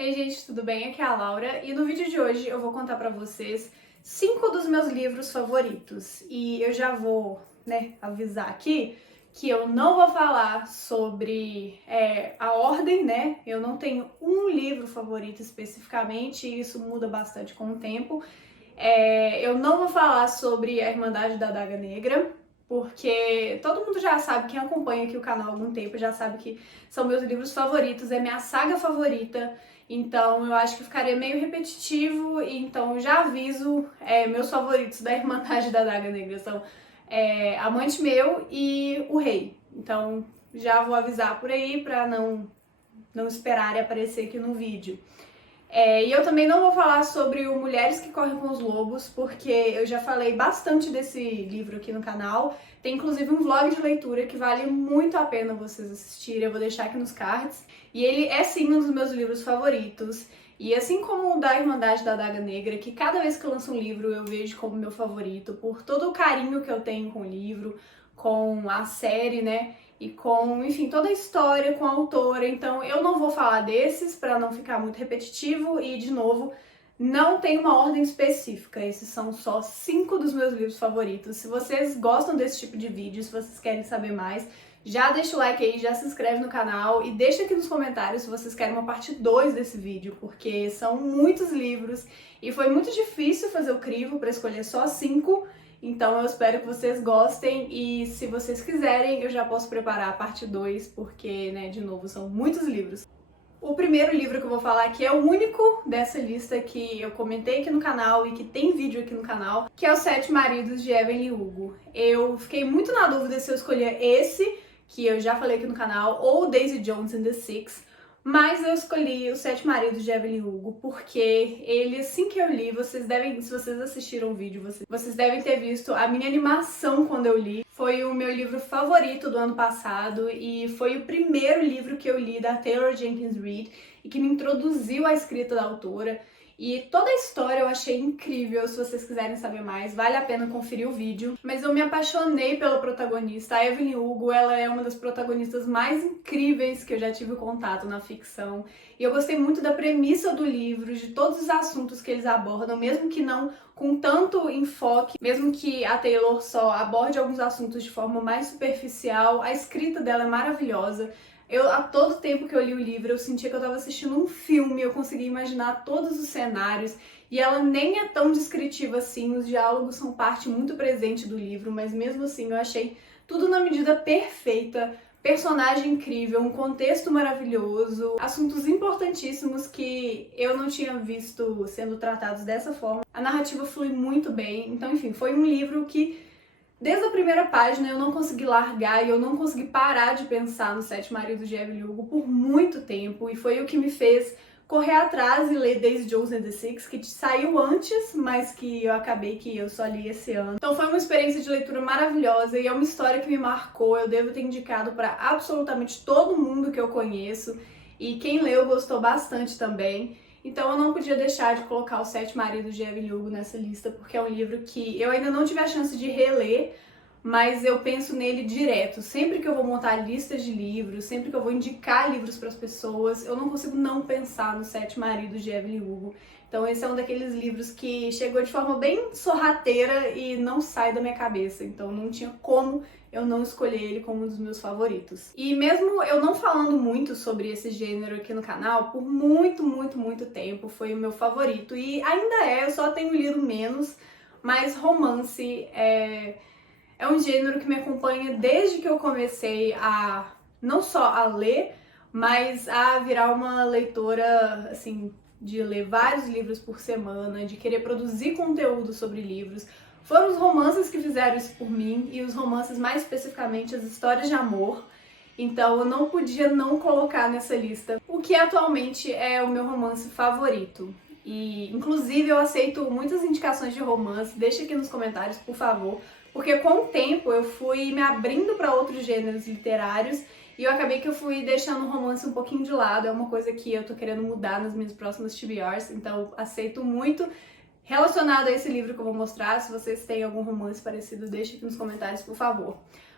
Ei gente, tudo bem? Aqui é a Laura e no vídeo de hoje eu vou contar pra vocês 5 dos meus livros favoritos. E eu já vou, avisar aqui que eu não vou falar sobre a ordem, Eu não tenho um livro favorito especificamente e isso muda bastante com o tempo. Eu não vou falar sobre a Irmandade da Adaga Negra, porque todo mundo já sabe, quem acompanha aqui o canal há algum tempo já sabe que são meus livros favoritos, é minha saga favorita, então eu acho que ficaria meio repetitivo, e então eu já aviso, meus favoritos da Irmandade da Adaga Negra são Amante Meu e O Rei, então já vou avisar por aí pra não esperarem aparecer aqui no vídeo. E eu também não vou falar sobre o Mulheres que Correm com os Lobos, porque eu já falei bastante desse livro aqui no canal. Tem inclusive um vlog de leitura que vale muito a pena vocês assistirem, eu vou deixar aqui nos cards. E ele é sim um dos meus livros favoritos. E assim como o da Irmandade da Adaga Negra, que cada vez que eu lanço um livro eu vejo como meu favorito, por todo o carinho que eu tenho com o livro, com a série, e com, enfim, toda a história, com a autora. Então eu não vou falar desses para não ficar muito repetitivo e, de novo, não tem uma ordem específica. Esses são só 5 dos meus livros favoritos. Se vocês gostam desse tipo de vídeo, se vocês querem saber mais, já deixa o like aí, já se inscreve no canal e deixa aqui nos comentários se vocês querem uma parte 2 desse vídeo, porque são muitos livros e foi muito difícil fazer o crivo para escolher só 5. Então eu espero que vocês gostem e se vocês quiserem eu já posso preparar a parte 2, porque, de novo, são muitos livros. O primeiro livro que eu vou falar aqui é o único dessa lista que eu comentei aqui no canal e que tem vídeo aqui no canal, que é Os Sete Maridos de Evelyn Hugo. Eu fiquei muito na dúvida se eu escolhia esse, que eu já falei aqui no canal, ou Daisy Jones and the Six, mas eu escolhi Os Sete Maridos de Evelyn Hugo porque ele, assim que eu li, se vocês assistiram o vídeo, vocês devem ter visto a minha animação quando eu li. Foi o meu livro favorito do ano passado e foi o primeiro livro que eu li da Taylor Jenkins Reid e que me introduziu à escrita da autora. E toda a história eu achei incrível, se vocês quiserem saber mais, vale a pena conferir o vídeo. Mas eu me apaixonei pela protagonista. A Evelyn Hugo, ela é uma das protagonistas mais incríveis que eu já tive contato na ficção. E eu gostei muito da premissa do livro, de todos os assuntos que eles abordam, mesmo que não com tanto enfoque, mesmo que a Taylor só aborde alguns assuntos de forma mais superficial, a escrita dela é maravilhosa. A todo tempo que eu li o livro, eu sentia que eu estava assistindo um filme, eu conseguia imaginar todos os cenários, e ela nem é tão descritiva assim, os diálogos são parte muito presente do livro, mas mesmo assim eu achei tudo na medida perfeita, personagem incrível, um contexto maravilhoso, assuntos importantíssimos que eu não tinha visto sendo tratados dessa forma. A narrativa flui muito bem, então enfim, foi um livro que desde a primeira página eu não consegui largar e eu não consegui parar de pensar nos Sete Maridos de Evelyn Hugo por muito tempo, e foi o que me fez correr atrás e ler Daisy Jones and the Six, que saiu antes, mas que eu acabei que eu só li esse ano. Então foi uma experiência de leitura maravilhosa e é uma história que me marcou, eu devo ter indicado para absolutamente todo mundo que eu conheço, e quem leu gostou bastante também. Então eu não podia deixar de colocar Os Sete Maridos de Evelyn Hugo nessa lista, porque é um livro que eu ainda não tive a chance de reler, mas eu penso nele direto. Sempre que eu vou montar listas de livros, sempre que eu vou indicar livros para as pessoas, eu não consigo não pensar nos Sete Maridos de Evelyn Hugo. Então esse é um daqueles livros que chegou de forma bem sorrateira e não sai da minha cabeça, então não tinha como eu não escolher ele como um dos meus favoritos. E mesmo eu não falando muito sobre esse gênero aqui no canal, por muito tempo foi o meu favorito, e ainda eu só tenho lido menos, mas romance é um gênero que me acompanha desde que eu comecei a, não só a ler, mas a virar uma leitora, assim, de ler vários livros por semana, de querer produzir conteúdo sobre livros. Foram os romances que fizeram isso por mim, e os romances mais especificamente as histórias de amor. Então eu não podia não colocar nessa lista o que atualmente é o meu romance favorito. E inclusive eu aceito muitas indicações de romance, deixa aqui nos comentários, por favor, porque com o tempo eu fui me abrindo para outros gêneros literários e eu acabei que eu fui deixando o romance um pouquinho de lado. É uma coisa que eu tô querendo mudar nas minhas próximas TBRs, então aceito muito. Relacionado a esse livro que eu vou mostrar, se vocês têm algum romance parecido, deixa aqui nos comentários, por favor.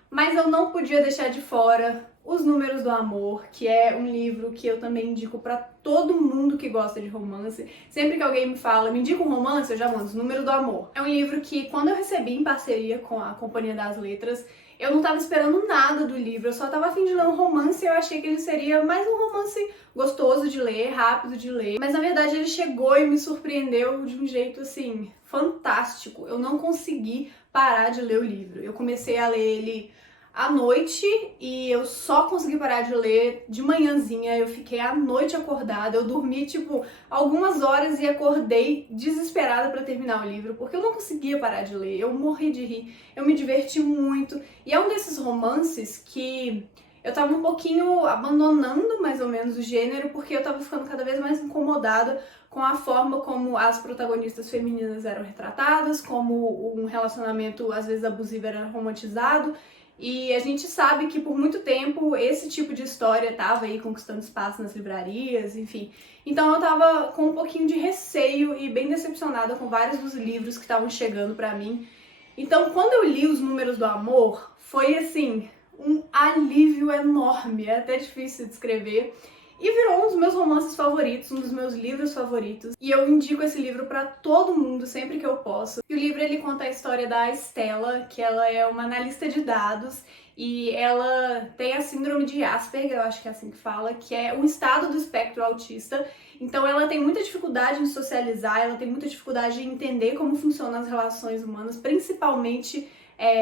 Mas eu não podia deixar de fora Os Números do Amor, que é um livro que eu também indico pra todo mundo que gosta de romance. Sempre que alguém me fala, me indica um romance, eu já mando Os Números do Amor. É um livro que, quando eu recebi em parceria com a Companhia das Letras, eu não tava esperando nada do livro, eu só tava a fim de ler um romance e eu achei que ele seria mais um romance gostoso de ler, rápido de ler. Mas na verdade ele chegou e me surpreendeu de um jeito assim, fantástico. Eu não consegui parar de ler o livro. Eu comecei a ler ele à noite e eu só consegui parar de ler de manhãzinha. Eu fiquei a noite acordada, eu dormi tipo algumas horas e acordei desesperada pra terminar o livro, porque eu não conseguia parar de ler, eu morri de rir, eu me diverti muito. E é um desses romances que eu tava um pouquinho abandonando mais ou menos o gênero, porque eu tava ficando cada vez mais incomodada com a forma como as protagonistas femininas eram retratadas, como um relacionamento às vezes abusivo era romantizado. E a gente sabe que por muito tempo esse tipo de história tava aí conquistando espaço nas livrarias, enfim. Então eu tava com um pouquinho de receio e bem decepcionada com vários dos livros que estavam chegando pra mim. Então quando eu li Os Números do Amor, foi assim, um alívio enorme, é até difícil de descrever. E virou um dos meus romances favoritos, um dos meus livros favoritos. E eu indico esse livro pra todo mundo, sempre que eu posso. E o livro, ele conta a história da Estela, que ela é uma analista de dados e ela tem a síndrome de Asperger, eu acho que é assim que fala, que é um estado do espectro autista. Então ela tem muita dificuldade em socializar, ela tem muita dificuldade em entender como funcionam as relações humanas, principalmente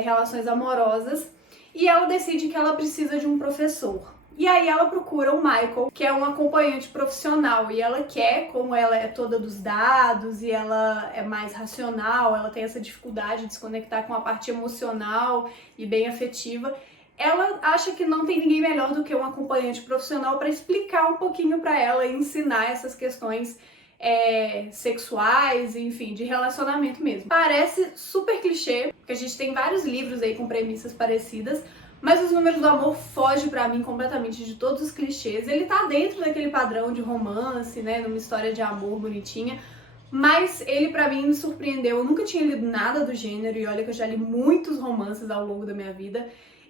relações amorosas. E ela decide que ela precisa de um professor. E aí ela procura o Michael, que é um acompanhante profissional, e ela quer, como ela é toda dos dados e ela é mais racional, ela tem essa dificuldade de se conectar com a parte emocional e bem afetiva, ela acha que não tem ninguém melhor do que um acompanhante profissional para explicar um pouquinho para ela e ensinar essas questões sexuais, enfim, de relacionamento mesmo. Parece super clichê, porque a gente tem vários livros aí com premissas parecidas, mas Os Números do Amor foge pra mim completamente de todos os clichês. Ele tá dentro daquele padrão de romance, né, numa história de amor bonitinha, mas ele pra mim me surpreendeu. Eu nunca tinha lido nada do gênero e olha que eu já li muitos romances ao longo da minha vida.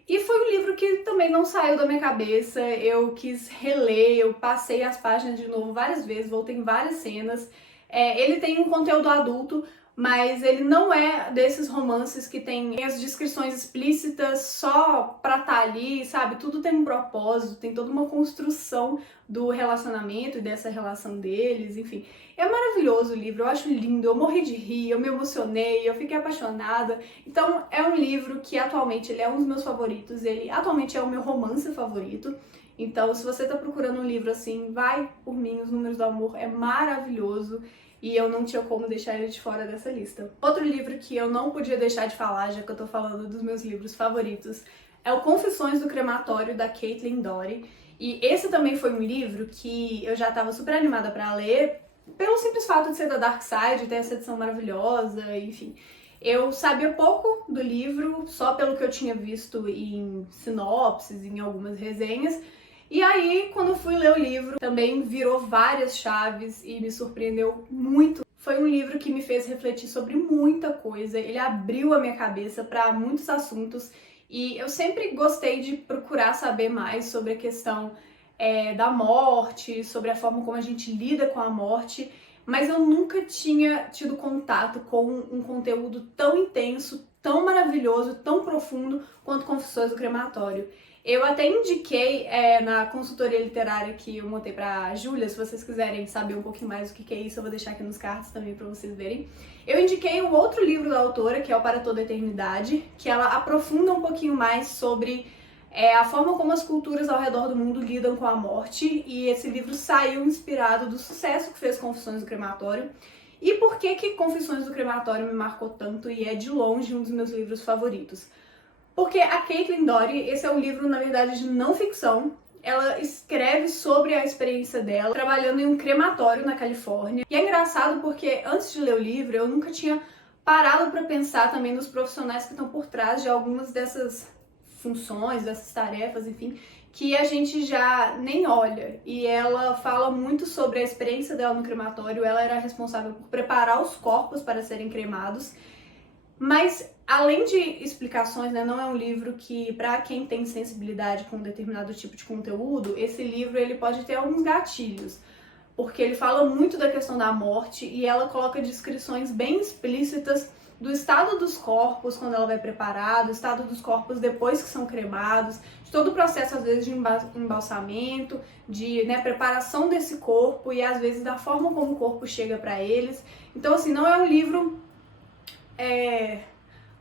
E foi um livro que também não saiu da minha cabeça, eu quis reler, eu passei as páginas de novo várias vezes, voltei em várias cenas. Ele tem um conteúdo adulto, mas ele não é desses romances que tem as descrições explícitas só pra estar ali, sabe? Tudo tem um propósito, tem toda uma construção do relacionamento e dessa relação deles, enfim. É maravilhoso o livro, eu acho lindo, eu morri de rir, eu me emocionei, eu fiquei apaixonada. Então é um livro que atualmente ele é um dos meus favoritos, ele atualmente é o meu romance favorito. Então se você tá procurando um livro assim, vai por mim, Os Números do Amor é maravilhoso. E eu não tinha como deixar ele de fora dessa lista. Outro livro que eu não podia deixar de falar, já que eu tô falando dos meus livros favoritos, é o Confissões do Crematório, da Caitlin Doughty. E esse também foi um livro que eu já tava super animada pra ler, pelo simples fato de ser da Dark Side, ter essa edição maravilhosa, enfim. Eu sabia pouco do livro, só pelo que eu tinha visto em sinopses, em algumas resenhas. E aí, quando eu fui ler o livro, também virou várias chaves e me surpreendeu muito. Foi um livro que me fez refletir sobre muita coisa, ele abriu a minha cabeça para muitos assuntos e eu sempre gostei de procurar saber mais sobre a questão da morte, sobre a forma como a gente lida com a morte, mas eu nunca tinha tido contato com um conteúdo tão intenso, tão maravilhoso, tão profundo quanto Confissões do Crematório. Eu até indiquei na consultoria literária que eu montei pra Júlia, se vocês quiserem saber um pouquinho mais do que é isso, eu vou deixar aqui nos cards também pra vocês verem. Eu indiquei um outro livro da autora, que é o Para Toda a Eternidade, que ela aprofunda um pouquinho mais sobre a forma como as culturas ao redor do mundo lidam com a morte, e esse livro saiu inspirado do sucesso que fez Confissões do Crematório. E por que que Confissões do Crematório me marcou tanto e é de longe um dos meus livros favoritos? Porque a Caitlin Doughty, esse é um livro, na verdade, de não ficção. Ela escreve sobre a experiência dela trabalhando em um crematório na Califórnia. E é engraçado porque antes de ler o livro, eu nunca tinha parado para pensar também nos profissionais que estão por trás de algumas dessas funções, dessas tarefas, enfim, que a gente já nem olha. E ela fala muito sobre a experiência dela no crematório. Ela era responsável por preparar os corpos para serem cremados. Mas, além de explicações, né, não é um livro que, para quem tem sensibilidade com um determinado tipo de conteúdo, esse livro ele pode ter alguns gatilhos, porque ele fala muito da questão da morte e ela coloca descrições bem explícitas do estado dos corpos quando ela vai preparar, do estado dos corpos depois que são cremados, de todo o processo, às vezes, de embalsamento, de, né, preparação desse corpo e, às vezes, da forma como o corpo chega para eles. Então, assim, não é um livro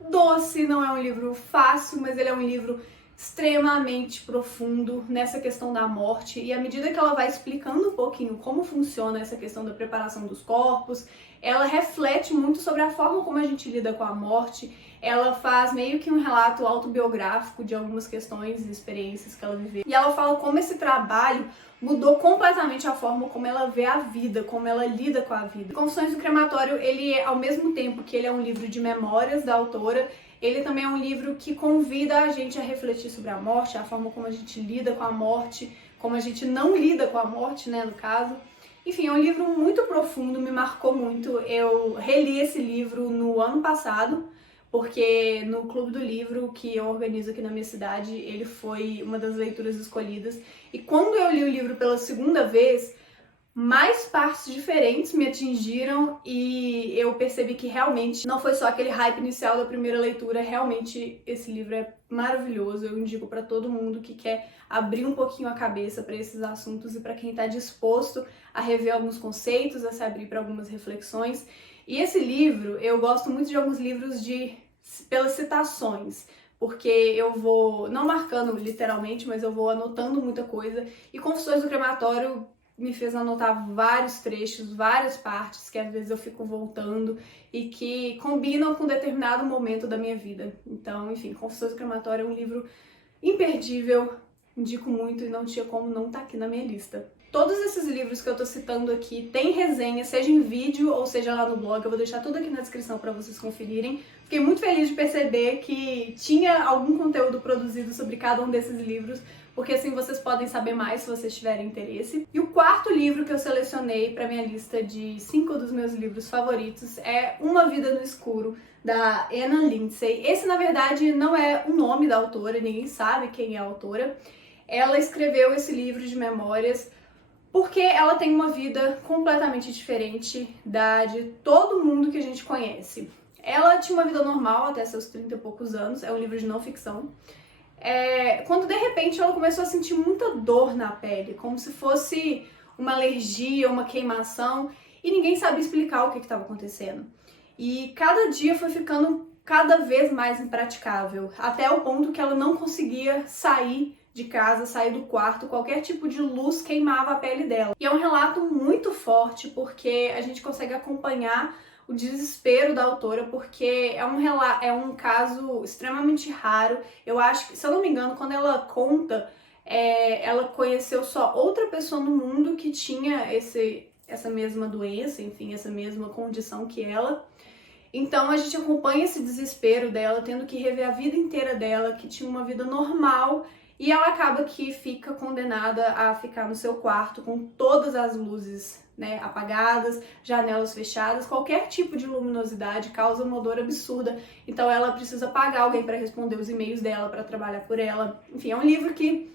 doce, não é um livro fácil, mas ele é um livro extremamente profundo nessa questão da morte, e à medida que ela vai explicando um pouquinho como funciona essa questão da preparação dos corpos, ela reflete muito sobre a forma como a gente lida com a morte. Ela faz meio que um relato autobiográfico de algumas questões e experiências que ela viveu, e ela fala como esse trabalho mudou completamente a forma como ela vê a vida, como ela lida com a vida. Confissões do Crematório, ele é, ao mesmo tempo que ele é um livro de memórias da autora, ele também é um livro que convida a gente a refletir sobre a morte, a forma como a gente lida com a morte, como a gente não lida com a morte, né, no caso. Enfim, é um livro muito profundo, me marcou muito. Eu reli esse livro no ano passado, porque no Clube do Livro, que eu organizo aqui na minha cidade, ele foi uma das leituras escolhidas. E quando eu li o livro pela segunda vez, mais partes diferentes me atingiram e eu percebi que realmente não foi só aquele hype inicial da primeira leitura, realmente esse livro é maravilhoso. Eu indico para todo mundo que quer abrir um pouquinho a cabeça para esses assuntos e para quem está disposto a rever alguns conceitos, a se abrir para algumas reflexões. E esse livro, eu gosto muito de alguns livros pelas citações, porque eu vou, não marcando literalmente, mas eu vou anotando muita coisa, e Confissões do Crematório me fez anotar vários trechos, várias partes que às vezes eu fico voltando e que combinam com determinado momento da minha vida. Então, enfim, Confissões do Crematório é um livro imperdível, indico muito e não tinha como não estar aqui na minha lista. Todos esses livros que eu tô citando aqui tem resenha, seja em vídeo ou seja lá no blog, eu vou deixar tudo aqui na descrição para vocês conferirem. Fiquei muito feliz de perceber que tinha algum conteúdo produzido sobre cada um desses livros, porque assim vocês podem saber mais se vocês tiverem interesse. E o quarto livro que eu selecionei para minha lista de 5 dos meus livros favoritos é Uma Vida no Escuro, da Anna Lindsey. Esse, na verdade, não é o nome da autora, ninguém sabe quem é a autora. Ela escreveu esse livro de memórias porque ela tem uma vida completamente diferente da de todo mundo que a gente conhece. Ela tinha uma vida normal até seus 30 e poucos anos, é um livro de não ficção. Quando de repente ela começou a sentir muita dor na pele, como se fosse uma alergia, uma queimação, e ninguém sabia explicar o que estava acontecendo. E cada dia foi ficando cada vez mais impraticável, até o ponto que ela não conseguia sair de casa, sair do quarto, qualquer tipo de luz queimava a pele dela. E é um relato muito forte, porque a gente consegue acompanhar o desespero da autora, porque é um caso extremamente raro. Eu acho que, se eu não me engano, quando ela conta, ela conheceu só outra pessoa no mundo que tinha essa mesma doença, enfim, essa mesma condição que ela. Então a gente acompanha esse desespero dela, tendo que rever a vida inteira dela, que tinha uma vida normal, e ela acaba que fica condenada a ficar no seu quarto com todas as luzes, né, apagadas, janelas fechadas, qualquer tipo de luminosidade causa uma dor absurda. Então ela precisa pagar alguém para responder os e-mails dela, para trabalhar por ela. Enfim, é um livro que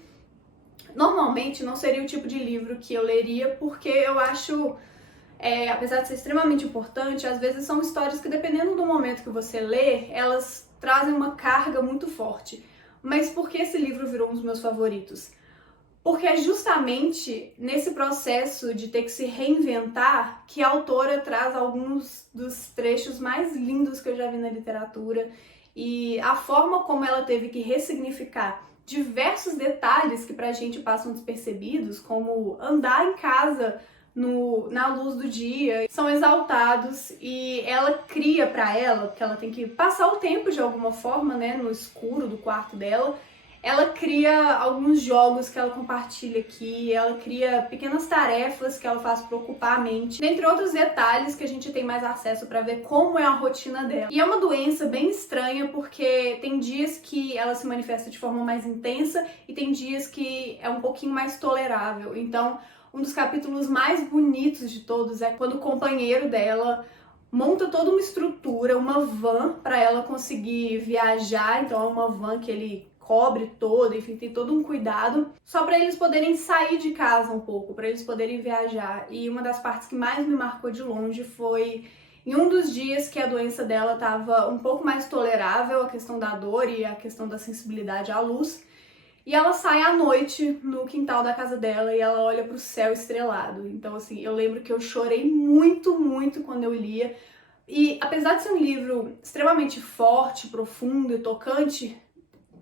normalmente não seria o tipo de livro que eu leria, porque eu acho, apesar de ser extremamente importante, às vezes são histórias que, dependendo do momento que você lê, elas trazem uma carga muito forte. Mas por que esse livro virou um dos meus favoritos? Porque é justamente nesse processo de ter que se reinventar que a autora traz alguns dos trechos mais lindos que eu já vi na literatura, e a forma como ela teve que ressignificar diversos detalhes que pra gente passam despercebidos, como andar em casa na luz do dia, são exaltados, e ela cria pra ela, porque ela tem que passar o tempo de alguma forma, né, no escuro do quarto dela. Ela cria alguns jogos que ela compartilha aqui, ela cria pequenas tarefas que ela faz para ocupar a mente, dentre outros detalhes que a gente tem mais acesso para ver como é a rotina dela. E é uma doença bem estranha, porque tem dias que ela se manifesta de forma mais intensa e tem dias que é um pouquinho mais tolerável. Então, um dos capítulos mais bonitos de todos é quando o companheiro dela monta toda uma estrutura, uma van para ela conseguir viajar. Então é uma van que ele cobre toda, enfim, tem todo um cuidado, só para eles poderem sair de casa um pouco, para eles poderem viajar. E uma das partes que mais me marcou de longe foi em um dos dias que a doença dela estava um pouco mais tolerável, a questão da dor e a questão da sensibilidade à luz. E ela sai à noite no quintal da casa dela e ela olha para o céu estrelado. Então, assim, eu lembro que eu chorei muito, muito quando eu lia. E apesar de ser um livro extremamente forte, profundo e tocante,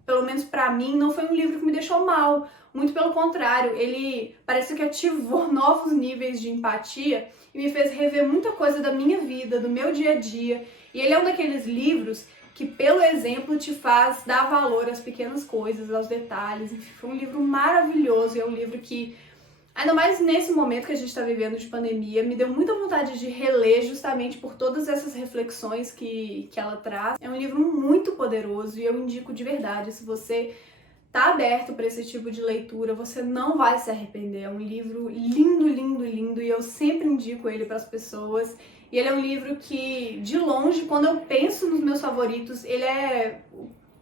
pelo menos pra mim, não foi um livro que me deixou mal. Muito pelo contrário, ele parece que ativou novos níveis de empatia e me fez rever muita coisa da minha vida, do meu dia a dia. E ele é um daqueles livros que, pelo exemplo, te faz dar valor às pequenas coisas, aos detalhes. Enfim, foi um livro maravilhoso e é um livro que, ainda mais nesse momento que a gente está vivendo de pandemia, me deu muita vontade de reler justamente por todas essas reflexões que ela traz. É um livro muito poderoso e eu indico de verdade, se você tá aberto para esse tipo de leitura, você não vai se arrepender. É um livro lindo, lindo, lindo e eu sempre indico ele para as pessoas. E ele é um livro que, de longe, quando eu penso nos meus favoritos, ele é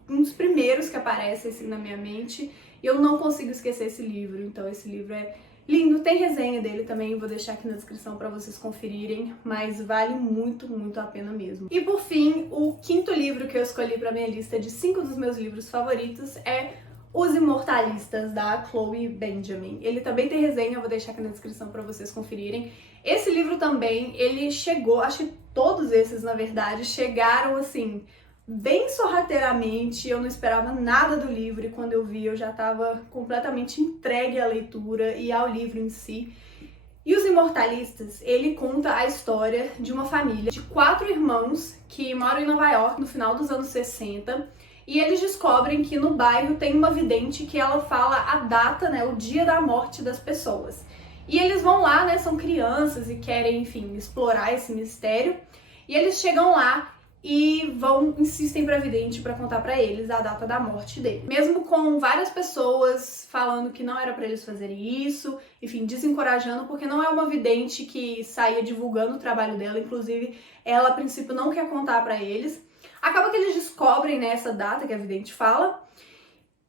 um dos primeiros que aparece assim na minha mente. E eu não consigo esquecer esse livro. Então esse livro é lindo, tem resenha dele também, vou deixar aqui na descrição para vocês conferirem, mas vale muito, muito a pena mesmo. E por fim, o quinto livro que eu escolhi para minha lista de 5 dos meus livros favoritos é Os Imortalistas, da Chloe Benjamin. Ele também tem resenha, eu vou deixar aqui na descrição para vocês conferirem. Esse livro também, ele chegou, acho que todos esses, na verdade, chegaram assim, bem sorrateiramente. Eu não esperava nada do livro e quando eu vi eu já estava completamente entregue à leitura e ao livro em si. E Os Imortalistas, ele conta a história de uma família de 4 irmãos que moram em Nova York no final dos anos 60 e eles descobrem que no bairro tem uma vidente que ela fala a data, né, o dia da morte das pessoas. E eles vão lá, né, são crianças e querem, enfim, explorar esse mistério. E eles chegam lá e insistem pra vidente pra contar pra eles a data da morte dele. Mesmo com várias pessoas falando que não era pra eles fazerem isso, enfim, desencorajando, porque não é uma vidente que saía divulgando o trabalho dela, inclusive ela a princípio não quer contar pra eles. Acaba que eles descobrem, né, essa data que a vidente fala.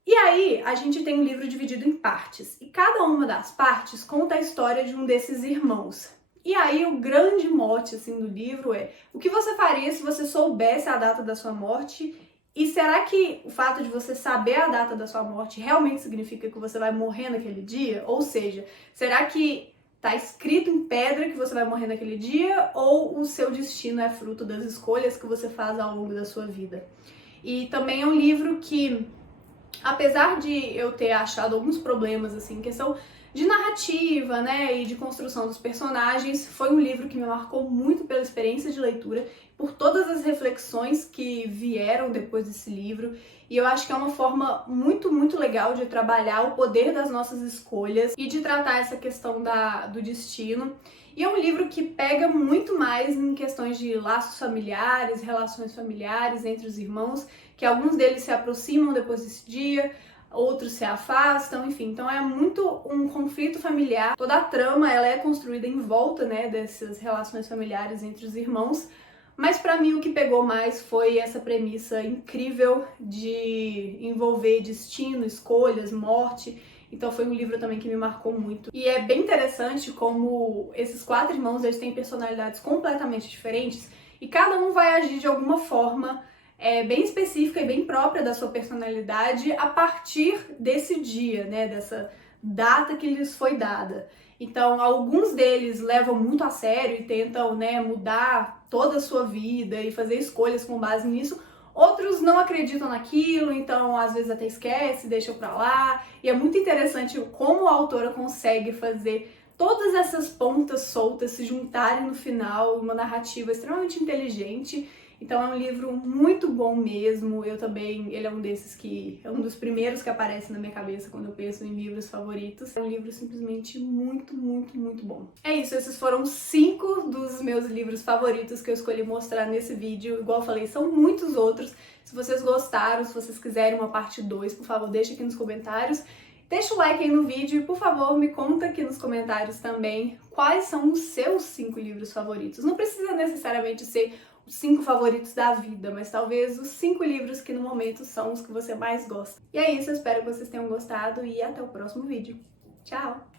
E aí, a gente tem um livro dividido em partes, e cada uma das partes conta a história de um desses irmãos. E aí, o grande mote, assim, do livro é o que você faria se você soubesse a data da sua morte, e será que o fato de você saber a data da sua morte realmente significa que você vai morrer naquele dia? Ou seja, será que tá escrito em pedra que você vai morrer naquele dia, ou o seu destino é fruto das escolhas que você faz ao longo da sua vida? E também é um livro que, apesar de eu ter achado alguns problemas, assim, em questão de narrativa, né, e de construção dos personagens, foi um livro que me marcou muito pela experiência de leitura, por todas as reflexões que vieram depois desse livro, e eu acho que é uma forma muito, muito legal de trabalhar o poder das nossas escolhas e de tratar essa questão do destino. E é um livro que pega muito mais em questões de laços familiares, relações familiares entre os irmãos, que alguns deles se aproximam depois desse dia, outros se afastam, enfim. Então é muito um conflito familiar. Toda a trama ela é construída em volta, né, dessas relações familiares entre os irmãos. Mas pra mim o que pegou mais foi essa premissa incrível de envolver destino, escolhas, morte. Então foi um livro também que me marcou muito. E é bem interessante como esses 4 irmãos, eles têm personalidades completamente diferentes e cada um vai agir de alguma forma bem específica e bem própria da sua personalidade a partir desse dia, né, dessa data que lhes foi dada. Então, alguns deles levam muito a sério e tentam, né, mudar toda a sua vida e fazer escolhas com base nisso. Outros não acreditam naquilo, então às vezes até esquece, deixam pra lá. E é muito interessante como a autora consegue fazer todas essas pontas soltas se juntarem no final, uma narrativa extremamente inteligente. Então é um livro muito bom mesmo. Eu também, ele é um desses que é um dos primeiros que aparece na minha cabeça quando eu penso em livros favoritos. É um livro simplesmente muito, muito, muito bom. É isso, esses foram 5 dos meus livros favoritos que eu escolhi mostrar nesse vídeo. Igual eu falei, são muitos outros. Se vocês gostaram, se vocês quiserem uma parte 2, por favor, deixa aqui nos comentários. Deixa o like aí no vídeo e, por favor, me conta aqui nos comentários também quais são os seus 5 livros favoritos. Não precisa necessariamente ser os 5 favoritos da vida, mas talvez os 5 livros que no momento são os que você mais gosta. E é isso, eu espero que vocês tenham gostado e até o próximo vídeo. Tchau!